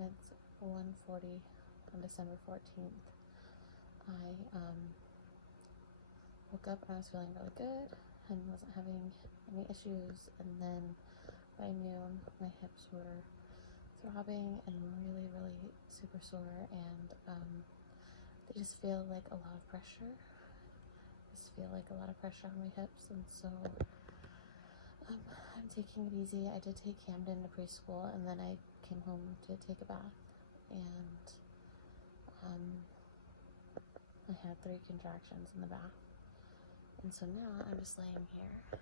and it's 1:40 on December 14th. I woke up and I was feeling really good and wasn't having any issues, and then by noon my hips were throbbing and really super sore, and they just feel like a lot of pressure. On my hips, and so I'm taking it easy. I did take Camden to preschool, and then I came home to take a bath, and I had 3 contractions in the bath, and so now I'm just laying here.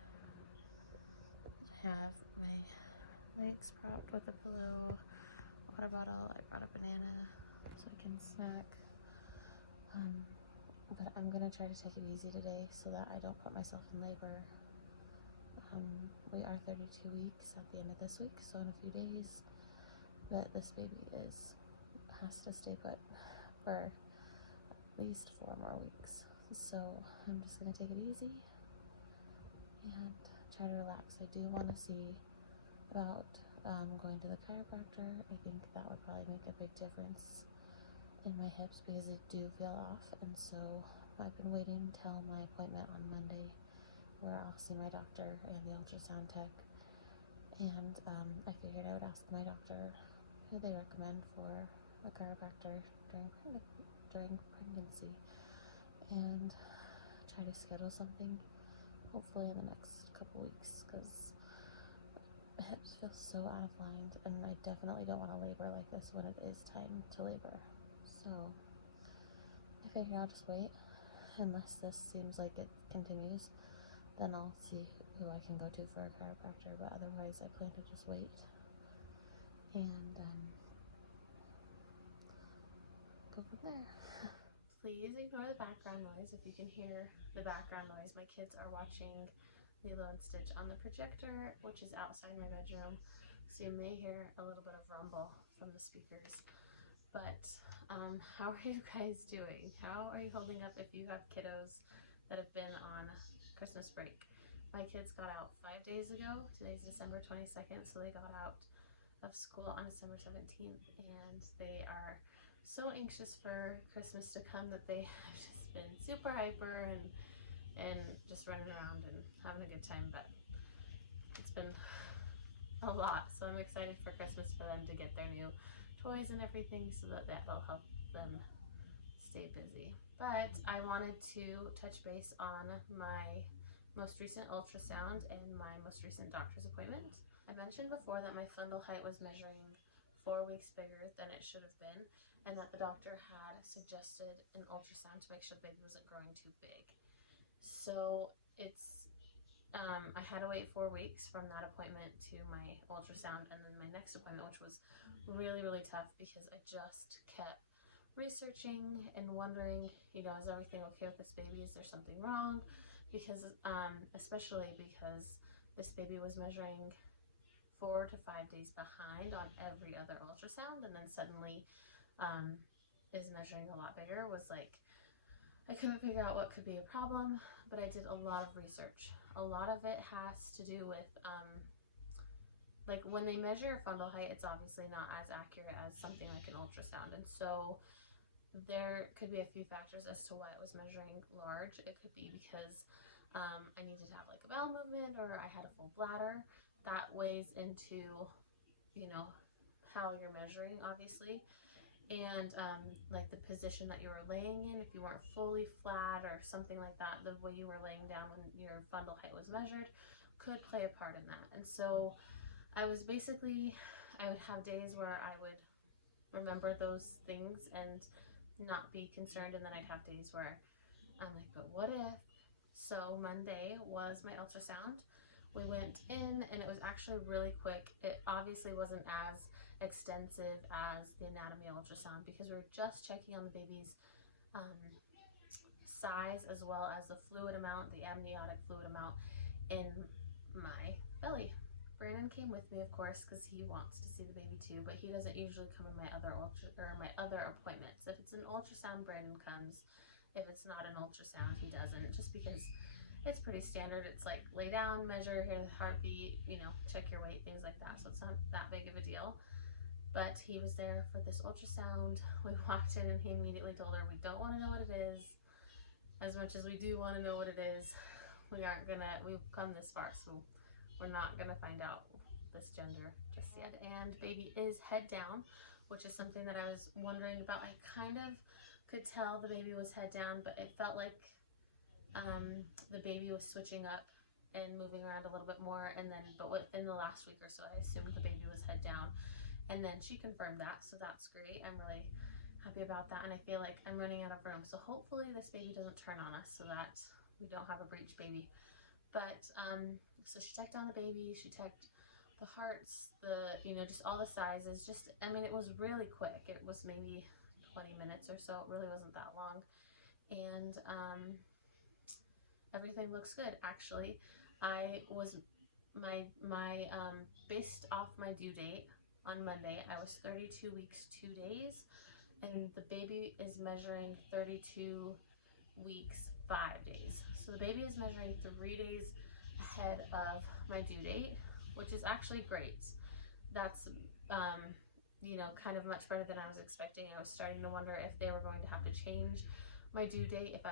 I have my legs propped with a pillow, water bottle. I brought a banana so I can snack. But I'm gonna try to take it easy today so that I don't put myself in labor. We are 32 weeks at the end of this week, so in a few days, but this baby has to stay put for at least 4 more weeks. So I'm just gonna take it easy and try to relax. I do want to see about going to the chiropractor. I think that would probably make a big difference in my hips because they do feel off, and so I've been waiting till my appointment on Monday where I'll see my doctor and the ultrasound tech, and I figured I would ask my doctor who they recommend for a chiropractor during pregnancy and try to schedule something hopefully in the next couple weeks, because my hips feel so out of line, and I definitely don't want to labor like this when it is time to labor. So I figured I'll just wait. Unless this seems like it continues, then I'll see who I can go to for a chiropractor, but otherwise I plan to just wait and go from there. Please ignore the background noise. If you can hear the background noise, my kids are watching Lilo and Stitch on the projector, which is outside my bedroom, so you may hear a little bit of rumble from the speakers. But how are you guys doing? How are you holding up if you have kiddos that have been on Christmas break? My kids got out 5 days ago. Today's December 22nd, so they got out of school on December 17th, and they are so anxious for Christmas to come that they have just been super hyper and just running around and having a good time, but it's been a lot. So I'm excited for Christmas for them to get their new toys and everything, so that'll help them stay busy. But I wanted to touch base on my most recent ultrasound and my most recent doctor's appointment. I mentioned before that my fundal height was measuring 4 weeks bigger than it should have been, and that the doctor had suggested an ultrasound to make sure the baby wasn't growing too big. So I had to wait 4 weeks from that appointment to my ultrasound, and then my next appointment, which was really tough because I just kept researching and wondering, is everything okay with this baby? Is there something wrong? Because especially because this baby was measuring 4 to 5 days behind on every other ultrasound, and then suddenly is measuring a lot bigger. Was like, I couldn't figure out what could be a problem, but I did a lot of research. A lot of it has to do with, like when they measure fundal height, it's obviously not as accurate as something like an ultrasound. And so there could be a few factors as to why it was measuring large. It could be because I needed to have like a bowel movement, or I had a full bladder. That weighs into, how you're measuring, obviously. And like the position that you were laying in, if you weren't fully flat or something like that, the way you were laying down when your fundal height was measured could play a part in that. And so I would have days where I would remember those things and not be concerned, and then I'd have days where I'm like, but what if? So Monday was my ultrasound. We went in, and it was actually really quick. It obviously wasn't as extensive as the anatomy ultrasound because we were just checking on the baby's size, as well as the fluid amount, the amniotic fluid amount in my belly. Brandon came with me, of course, because he wants to see the baby too, but he doesn't usually come in my other appointments. If it's an ultrasound, Brandon comes. If it's not an ultrasound, he doesn't, just because it's pretty standard. It's like lay down, measure, hear the heartbeat, check your weight, things like that. So it's not that big of a deal. but he was there for this ultrasound. We walked in and he immediately told her, we don't want to know what it is. As much as we do want to know what it is, we've come this far, so we're not gonna find out this gender just yet. And baby is head down, which is something that I was wondering about. I kind of could tell the baby was head down, but it felt like the baby was switching up and moving around a little bit more, but within the last week or so, I assumed the baby was head down. And then she confirmed that, so that's great. I'm really happy about that, and I feel like I'm running out of room. So hopefully this baby doesn't turn on us so that we don't have a breech baby. But, so she checked on the baby, she checked the hearts, just all the sizes. It was really quick. It was maybe 20 minutes or so. It really wasn't that long. And, everything looks good, actually. Based off my due date on Monday, I was 32 weeks, 2 days, and the baby is measuring 32 weeks, 5 days. So the baby is measuring 3 days ahead of my due date, which is actually great. That's, kind of much better than I was expecting. I was starting to wonder if they were going to have to change my due date if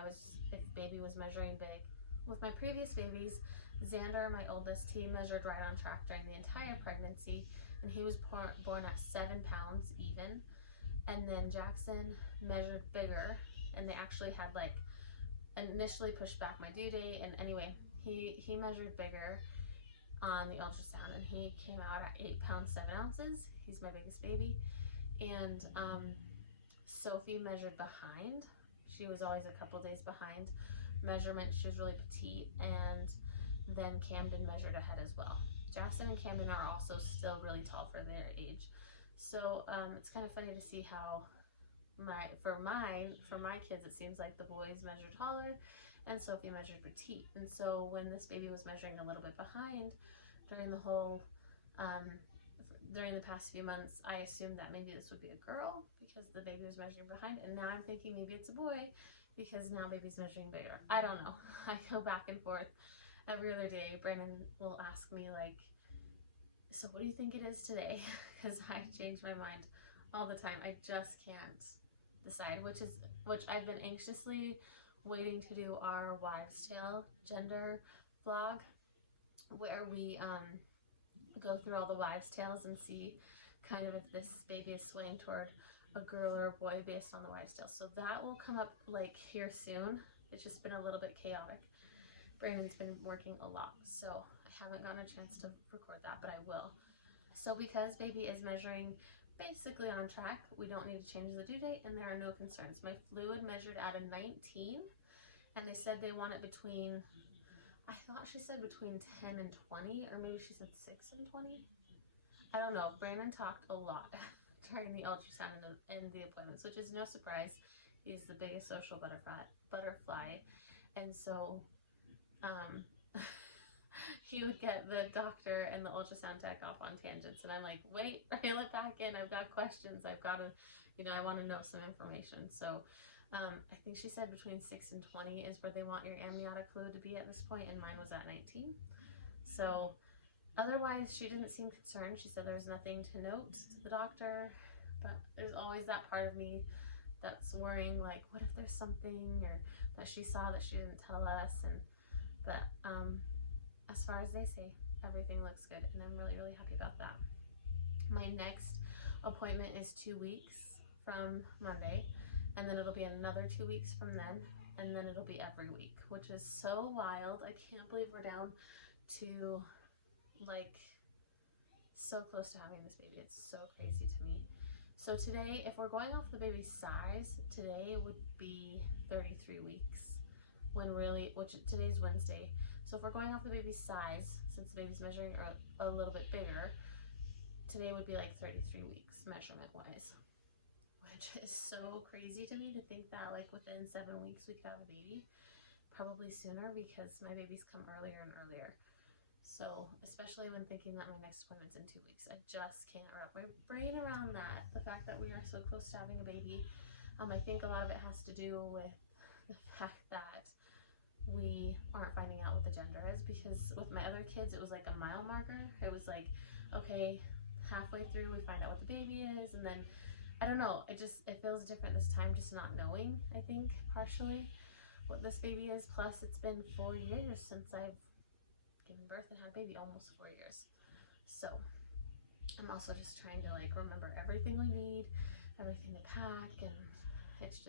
baby was measuring big. With my previous babies, Xander, my oldest, he measured right on track during the entire pregnancy, and he was born at 7 pounds even. And then Jackson measured bigger, and they actually had initially pushed back my due date, and anyway, he measured bigger on the ultrasound, and he came out at 8 pounds 7 ounces. He's my biggest baby. And Sophie measured behind. She was always a couple days behind measurement. She was really petite. And then Camden measured ahead as well. Jackson and Camden are also still really tall for their age. So it's kind of funny to see how for my kids, it seems like the boys measure taller and Sophie measured petite. And so when this baby was measuring a little bit behind during the whole during the past few months, I assumed that maybe this would be a girl because the baby was measuring behind, and now I'm thinking maybe it's a boy because now baby's measuring bigger. I don't know. I go back and forth every other day. Brandon will ask me so what do you think it is today? Because I change my mind all the time. I just can't decide, which I've been anxiously waiting to do our wives' tale gender vlog, where we go through all the wives' tales and see kind of if this baby is swaying toward a girl or a boy based on the wives' tale. So that will come up here soon. It's just been a little bit chaotic. Brandon's been working a lot, so I haven't gotten a chance to record that, but I will. So because baby is measuring basically on track, we don't need to change the due date, and there are no concerns. My fluid measured at a 19, and they said they want it between, I thought she said between 10 and 20, or maybe she said 6 and 20. I don't know. Brandon talked a lot during the ultrasound and the appointments, which is no surprise. He's the biggest social butterfly, and so he would get the doctor and the ultrasound tech off on tangents, and I'm like, wait, reel it back in. I've got questions. I've got to, I want to know some information. So I think she said between 6 and 20 is where they want your amniotic fluid to be at this point, and mine was at 19. So otherwise, she didn't seem concerned. She said there was nothing to note to the doctor, but there's always that part of me that's worrying, what if there's something or that she saw that she didn't tell us, but as far as they say, everything looks good, and I'm really, really happy about that. My next appointment is 2 weeks from Monday, and then it'll be another 2 weeks from then, and then it'll be every week, which is so wild. I can't believe we're down to so close to having this baby. It's so crazy to me. So today, if we're going off the baby's size, today would be 33 weeks, today's Wednesday. So if we're going off the baby's size, since the baby's measuring a little bit bigger, today would be 33 weeks measurement-wise, which is so crazy to me to think that within 7 weeks we could have a baby. Probably sooner because my babies come earlier and earlier. So especially when thinking that my next appointment's in 2 weeks, I just can't wrap my brain around that. The fact that we are so close to having a baby. I think a lot of it has to do with the fact that we aren't finding out what the gender is, because with my other kids it was a mile marker. It was okay, halfway through we find out what the baby is, and then I don't know, it feels different this time, just not knowing, I think, partially what this baby is. Plus it's been 4 years since I've given birth and had a baby, almost 4 years. So I'm also just trying to like remember everything we need, everything to pack, and it's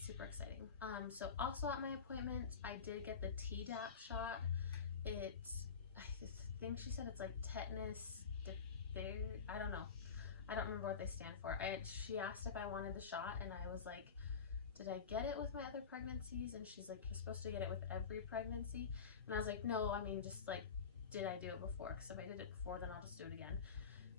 super exciting. So also at my appointment, I did get the Tdap shot. I think she said it's like tetanus, I don't know. I don't remember what they stand for. She asked if I wanted the shot, and I was like, did I get it with my other pregnancies? And she's like, you're supposed to get it with every pregnancy. And I was like, no, I mean, just like, did I do it before? Because if I did it before, then I'll just do it again.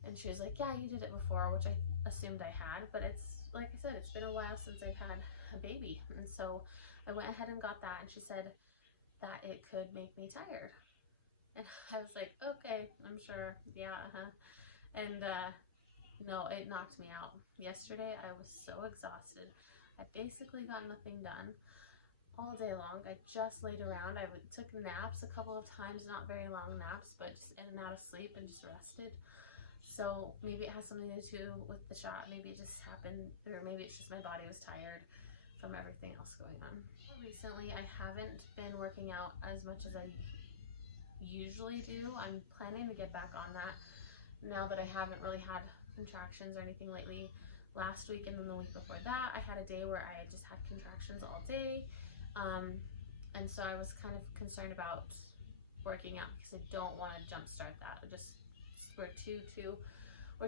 And she was like, yeah, you did it before, which I assumed I had, but it's, like I said, it's been a while since I've had a baby. And so I went ahead and got that, and she said that it could make me tired. And I was like, okay, I'm sure, yeah, And no, it knocked me out. Yesterday, I was so exhausted. I basically got nothing done all day long. I just laid around. I took naps a couple of times, not very long naps, but just in and out of sleep and just rested. So maybe it has something to do with the shot. Maybe it just happened, or maybe it's just my body was tired from everything else going on. Recently, I haven't been working out as much as I usually do. I'm planning to get back on that now that I haven't really had contractions or anything lately. Last week and then the week before that, I had a day where I just had contractions all day. And so I was kind of concerned about working out because I don't want to jumpstart that. We're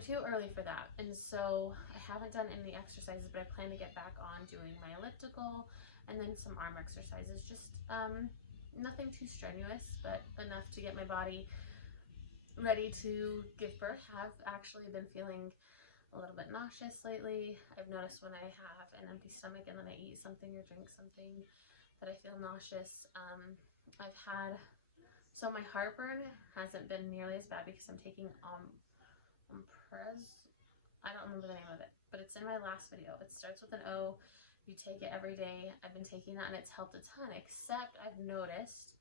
too early for that. And so I haven't done any exercises, but I plan to get back on doing my elliptical and then some arm exercises. Just nothing too strenuous, but enough to get my body ready to give birth. Have actually been feeling a little bit nauseous lately. I've noticed when I have an empty stomach and then I eat something or drink something that I feel nauseous. So my heartburn hasn't been nearly as bad because I'm taking I don't remember the name of it, but it's in my last video. It starts with an O. You take it every day. I've been taking that and it's helped a ton, except I've noticed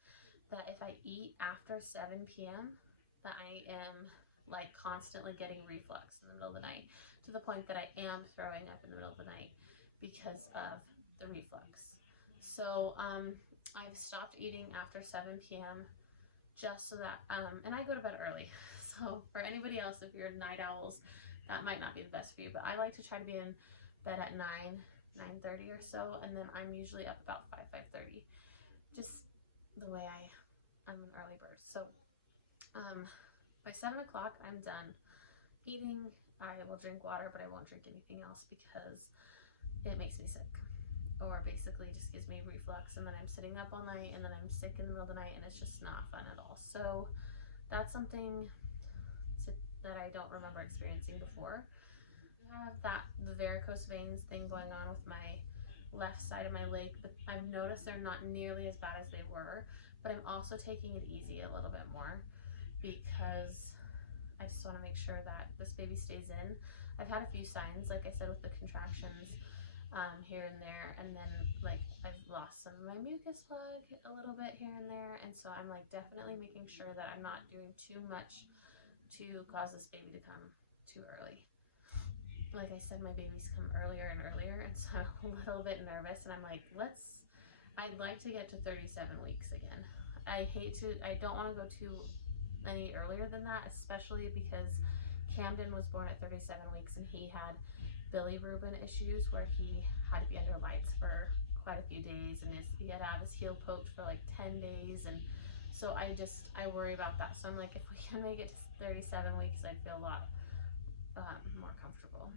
that if I eat after 7 p.m. that I am like constantly getting reflux in the middle of the night, to the point that I am throwing up in the middle of the night because of the reflux. So I've stopped eating after 7 p.m. just so that, and I go to bed early. So for anybody else, if you're night owls, that might not be the best for you, but I like to try to be in bed at 9:30 or so, and then I'm usually up about 5:30, just the way I'm an early bird. So by 7 o'clock, I'm done eating. I will drink water, but I won't drink anything else because it makes me sick, or basically just gives me reflux, and then I'm sitting up all night, and then I'm sick in the middle of the night, and it's just not fun at all. So that's something that I don't remember experiencing before. I have the varicose veins thing going on with my left side of my leg, but I've noticed they're not nearly as bad as they were, but I'm also taking it easy a little bit more because I just want to make sure that this baby stays in. I've had a few signs, like I said, with the contractions here and there, and then like I've lost some of my mucus plug a little bit here and there, and so I'm like definitely making sure that I'm not doing too much to cause this baby to come too early. Like I said, my babies come earlier and earlier, and so I'm a little bit nervous, and I'm like, I'd like to get to 37 weeks again. I don't want to go any earlier than that, especially because Camden was born at 37 weeks and he had bilirubin issues where he had to be under lights for quite a few days, and he had to have his heel poked for like 10 days, and so I worry about that. So I'm like, if we can make it to 37 weeks, I'd feel a lot more comfortable.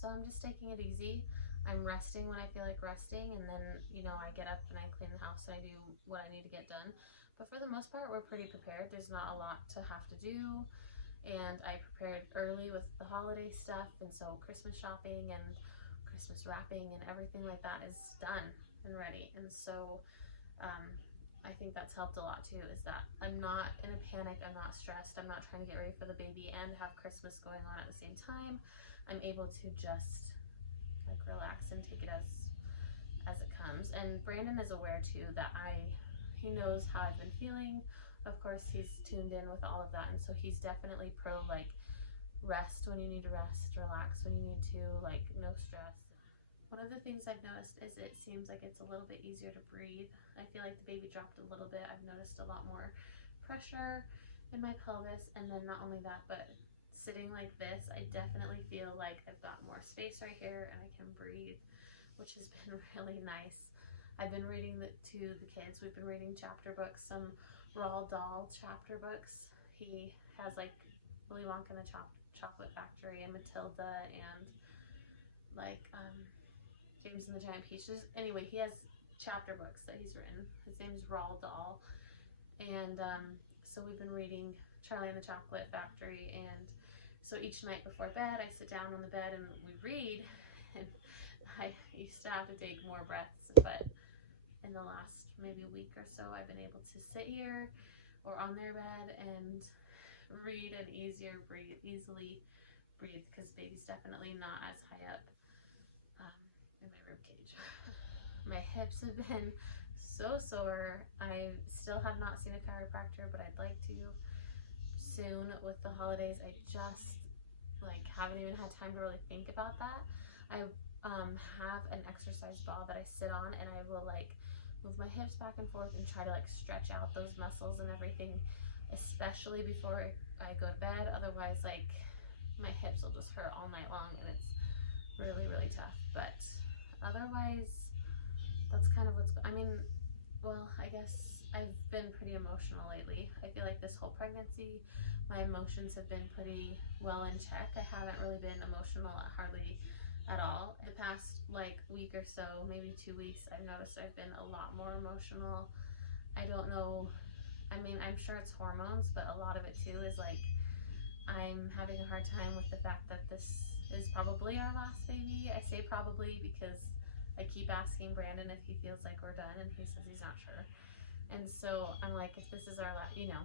So I'm just taking it easy. I'm resting when I feel like resting, and then, I get up and I clean the house and I do what I need to get done. But for the most part, we're pretty prepared. There's not a lot to have to do, and I prepared early with the holiday stuff, and so Christmas shopping and Christmas wrapping and everything like that is done and ready. And so I think that's helped a lot too, is that I'm not in a panic, I'm not stressed, I'm not trying to get ready for the baby and have Christmas going on at the same time. I'm able to just like relax and take it as it comes. And Brandon is aware too that he knows how I've been feeling of course, he's tuned in with all of that, and so he's definitely pro, like, rest when you need to rest, relax when you need to, like, no stress. One of the things I've noticed is it seems like it's a little bit easier to breathe. I feel like the baby dropped a little bit. I've noticed a lot more pressure in my pelvis, and then not only that, but sitting like this, I definitely feel like I've got more space right here and I can breathe, which has been really nice. I've been reading to the kids. We've been reading chapter books, some Roald Dahl chapter books. He has like Willy Wonka and the Chocolate Factory and Matilda and like James and the Giant Peach. Anyway, he has chapter books that he's written. His name's Roald Dahl. And so we've been reading Charlie and the Chocolate Factory, and so each night before bed I sit down on the bed and we read, and I used to have to take more breaths, but in the last maybe a week or so I've been able to sit here or on their bed and read and easily breathe, because baby's definitely not as high up in my rib cage. My hips have been so sore. I still have not seen a chiropractor, but I'd like to soon. With the holidays, I just like haven't even had time to really think about that. I have an exercise ball that I sit on, and I will like move my hips back and forth and try to like stretch out those muscles and everything, especially before I go to bed. Otherwise, like my hips will just hurt all night long, and it's really, really tough. But otherwise, that's kind of well, I guess I've been pretty emotional lately. I feel like this whole pregnancy, my emotions have been pretty well in check. I haven't really been emotional hardly at all. The past like week or so, maybe 2 weeks, I've noticed I've been a lot more emotional. I don't know, I mean, I'm sure it's hormones, but a lot of it too is like I'm having a hard time with the fact that this is probably our last baby. I say probably because I keep asking Brandon if he feels like we're done, and he says he's not sure. And so I'm like, if this is our last, you know,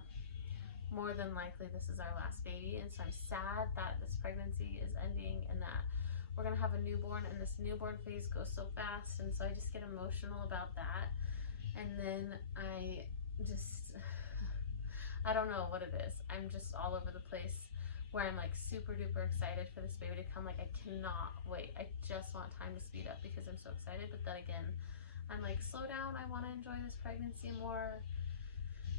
more than likely this is our last baby. And so I'm sad that this pregnancy is ending and that we're gonna have a newborn, and this newborn phase goes so fast. And so I just get emotional about that. And then I don't know what it is. I'm just all over the place, where I'm like super duper excited for this baby to come. Like I cannot wait. I just want time to speed up because I'm so excited. But then again, I'm like, slow down. I want to enjoy this pregnancy more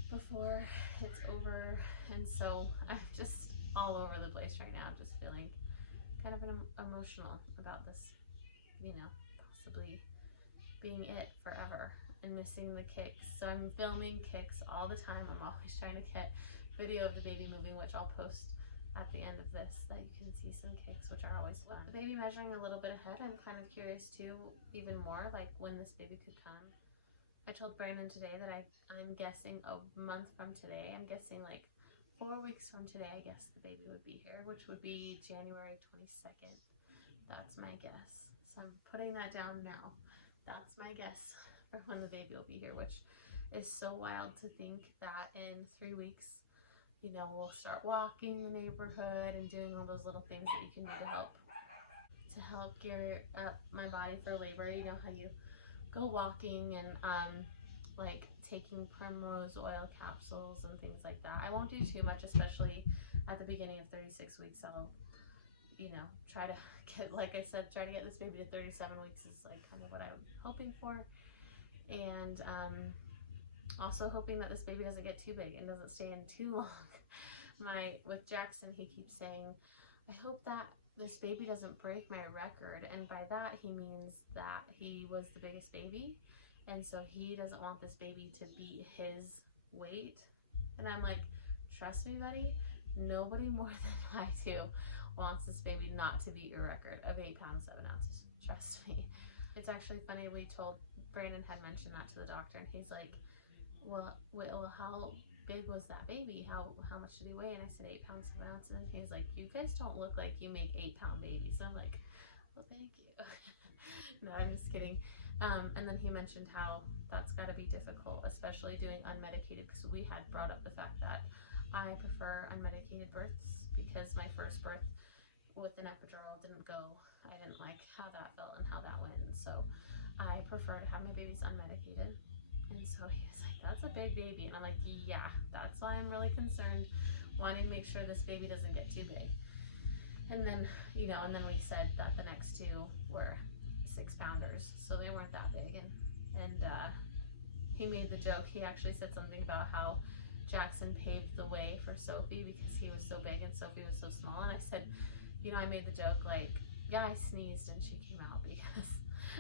before it's over. And so I'm just all over the place right now, just feeling kind of emotional about this, you know, possibly being it forever and missing the kicks. So I'm filming kicks all the time. I'm always trying to get video of the baby moving, which I'll post at the end of this, that you can see some kicks, which are always fun. The baby measuring a little bit ahead, I'm kind of curious too, even more, like when this baby could come. I told Brandon today that I'm guessing a month from today. I'm guessing like 4 weeks from today, I guess the baby would be here, which would be January 22nd. That's my guess. So I'm putting that down now. That's my guess for when the baby will be here, which is so wild to think that in 3 weeks, you know, we'll start walking the neighborhood and doing all those little things that you can do to help gear up my body for labor. You know how you go walking and like taking primrose oil capsules and things like that. I won't do too much, especially at the beginning of 36 weeks. I'll, you know, try to get, like I said, try to get this baby to 37 weeks is like kind of what I'm hoping for. And also hoping that this baby doesn't get too big and doesn't stay in too long. With Jackson, he keeps saying, I hope that this baby doesn't break my record. And by that, he means that he was the biggest baby. And so he doesn't want this baby to beat his weight. And I'm like, trust me, buddy, nobody more than I do wants this baby not to beat your record of 8 pounds, 7 ounces. Trust me. It's actually funny, Brandon had mentioned that to the doctor, and he's like, well, how big was that baby? How much did he weigh? And I said 8 pounds, 7 ounces. And he's like, you guys don't look like you make 8-pound babies. And I'm like, well, thank you. No, I'm just kidding. And then he mentioned how that's got to be difficult, especially doing unmedicated, because we had brought up the fact that I prefer unmedicated births because my first birth with an epidural didn't go. I didn't like how that felt and how that went. And so I prefer to have my babies unmedicated. And so he was like, that's a big baby. And I'm like, yeah, that's why I'm really concerned, wanting to make sure this baby doesn't get too big. And then, you know, and then we said that the next two were 6-pounders, so they weren't that big. And he made the joke, he actually said something about how Jackson paved the way for Sophie because he was so big and Sophie was so small. And I said, you know, I made the joke like, yeah, I sneezed and she came out, because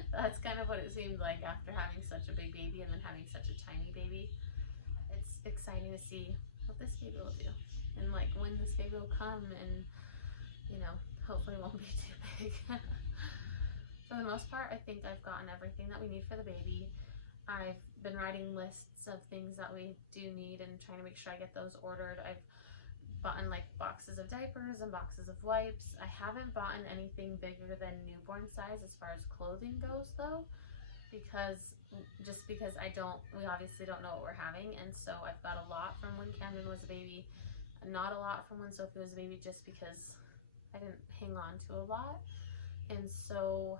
that's kind of what it seemed like after having such a big baby and then having such a tiny baby. It's exciting to see what this baby will do and like when this baby will come, and you know, hopefully it won't be too big. For the most part, I think I've gotten everything that we need for the baby. I've been writing lists of things that we do need and trying to make sure I get those ordered. I've bought like boxes of diapers and boxes of wipes. I haven't bought anything bigger than newborn size as far as clothing goes though, because we obviously don't know what we're having, and so I've got a lot from when Camden was a baby, not a lot from when Sophie was a baby, just because I didn't hang on to a lot. And so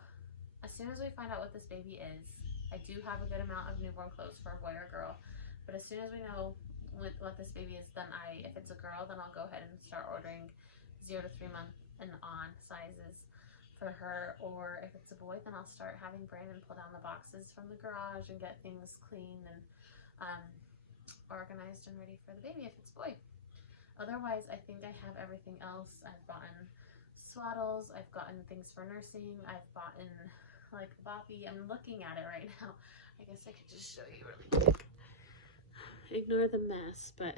as soon as we find out what this baby is, I do have a good amount of newborn clothes for a boy or girl, but as soon as we know what this baby is, then if it's a girl, then I'll go ahead and start ordering 0 to 3 month and on sizes for her. Or if it's a boy, then I'll start having Brandon pull down the boxes from the garage and get things clean and organized and ready for the baby if it's a boy. Otherwise, I think I have everything else. I've gotten swaddles, I've gotten things for nursing, I've bought in like boppy. I'm looking at it right now. I guess I could just show you really quick. Ignore the mess, but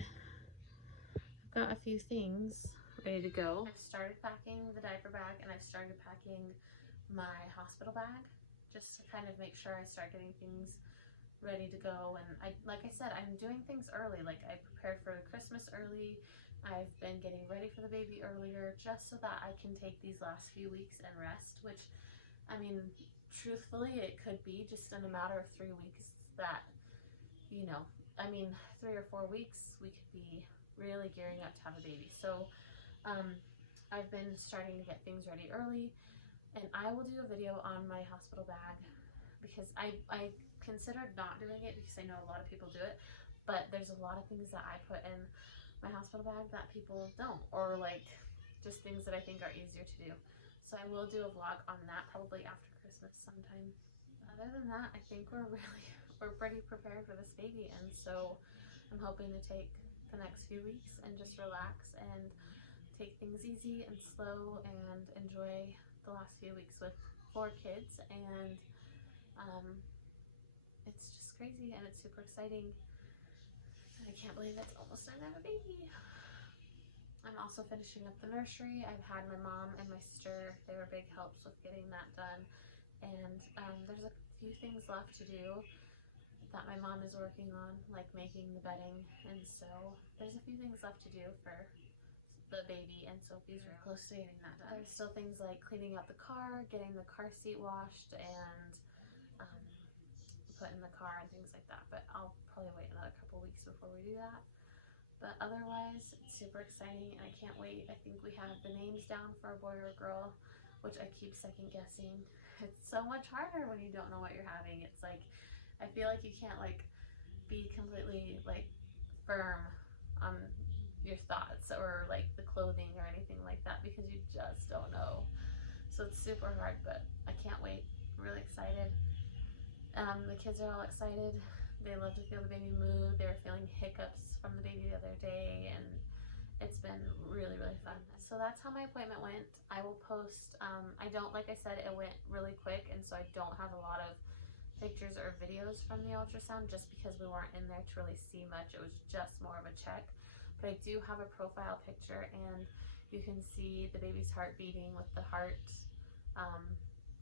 I've got a few things ready to go. I've started packing the diaper bag and I've started packing my hospital bag, just to kind of make sure I start getting things ready to go. And like I said, I'm doing things early. Like I prepared for Christmas early. I've been getting ready for the baby earlier, just so that I can take these last few weeks and rest, which, I mean, truthfully, it could be just in a matter of 3 weeks that, you know, I mean, 3 or 4 weeks, we could be really gearing up to have a baby. So I've been starting to get things ready early, and I will do a video on my hospital bag, because I considered not doing it because I know a lot of people do it, but there's a lot of things that I put in my hospital bag that people don't, or like just things that I think are easier to do. So I will do a vlog on that probably after Christmas sometime. Other than that, I think we're pretty prepared for this baby, and so I'm hoping to take the next few weeks and just relax and take things easy and slow and enjoy the last few weeks with 4 kids. And it's just crazy and it's super exciting. I can't believe it's almost time to have a baby. I'm also finishing up the nursery. I've had my mom and my sister, they were big helps with getting that done. And there's a few things left to do that my mom is working on, like making the bedding. And so there's a few things left to do for the baby, and Sophie's really close to getting that done. There's still things like cleaning out the car, getting the car seat washed, and put in the car and things like that, but I'll probably wait another couple weeks before we do that. But otherwise, it's super exciting and I can't wait. I think we have the names down for a boy or a girl, which I keep second guessing. It's so much harder when you don't know what you're having. It's like, I feel like you can't like be completely like firm on your thoughts or like the clothing or anything like that, because you just don't know. So it's super hard, but I can't wait. I'm really excited. The kids are all excited. They love to feel the baby move. They were feeling hiccups from the baby the other day, and it's been really, really fun. So that's how my appointment went. I will post, like I said, it went really quick, and so I don't have a lot of pictures or videos from the ultrasound just because we weren't in there to really see much. It was just more of a check. But I do have a profile picture, and you can see the baby's heart beating with the heart,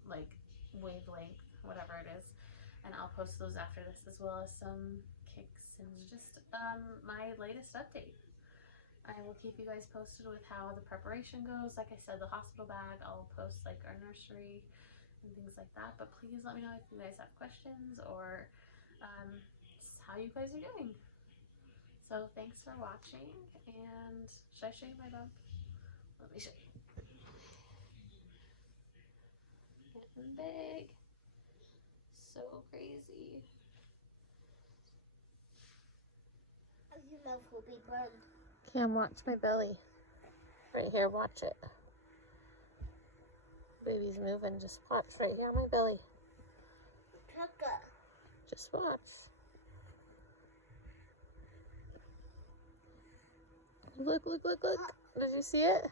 like wavelength, whatever it is. And I'll post those after this, as well as some kicks and just my latest update. I will keep you guys posted with how the preparation goes. Like I said, the hospital bag, I'll post like our nursery and things like that. But please let me know if you guys have questions or just how you guys are doing. So thanks for watching, and should I show you my bump? Let me show you. Getting big. So crazy. Your mouth will be burned. Cam, watch my belly. Right here, watch it. Baby's moving. Just watch right here on my belly. Just watch. Look, look, look, look. Did you see it?